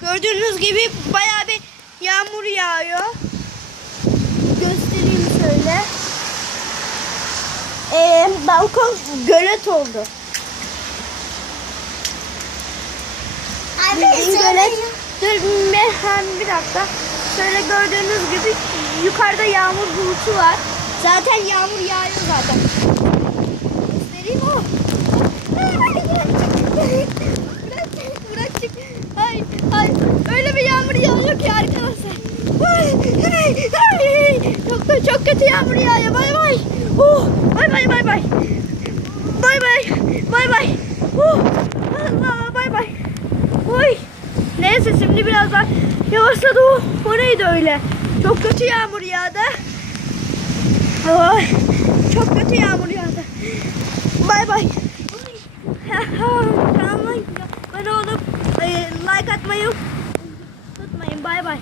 Gördüğünüz gibi bayağı bir yağmur yağıyor. Göstereyim şöyle. Balkon gölet oldu. Bildiğin gölet. Dur bir dakika. Şöyle gördüğünüz gibi yukarıda yağmur bulutu var. Zaten yağmur yağıyor zaten. Göstereyim o. Bırak çık. Hayır. Öyle bir yağmur yağıyor ki arkadaşlar. Çok kötü yağmur yağıyor. Bay bay. Bay bay. Allah bay bay. Oy. Neyse şimdi birazdan yavaşladı o. O neydi öyle? Çok kötü yağmur yağdı. Oy. Çok kötü yağmur yağdı. Bay bay. Kanalıma abone olup like atmayı unutmayın. Bay bay.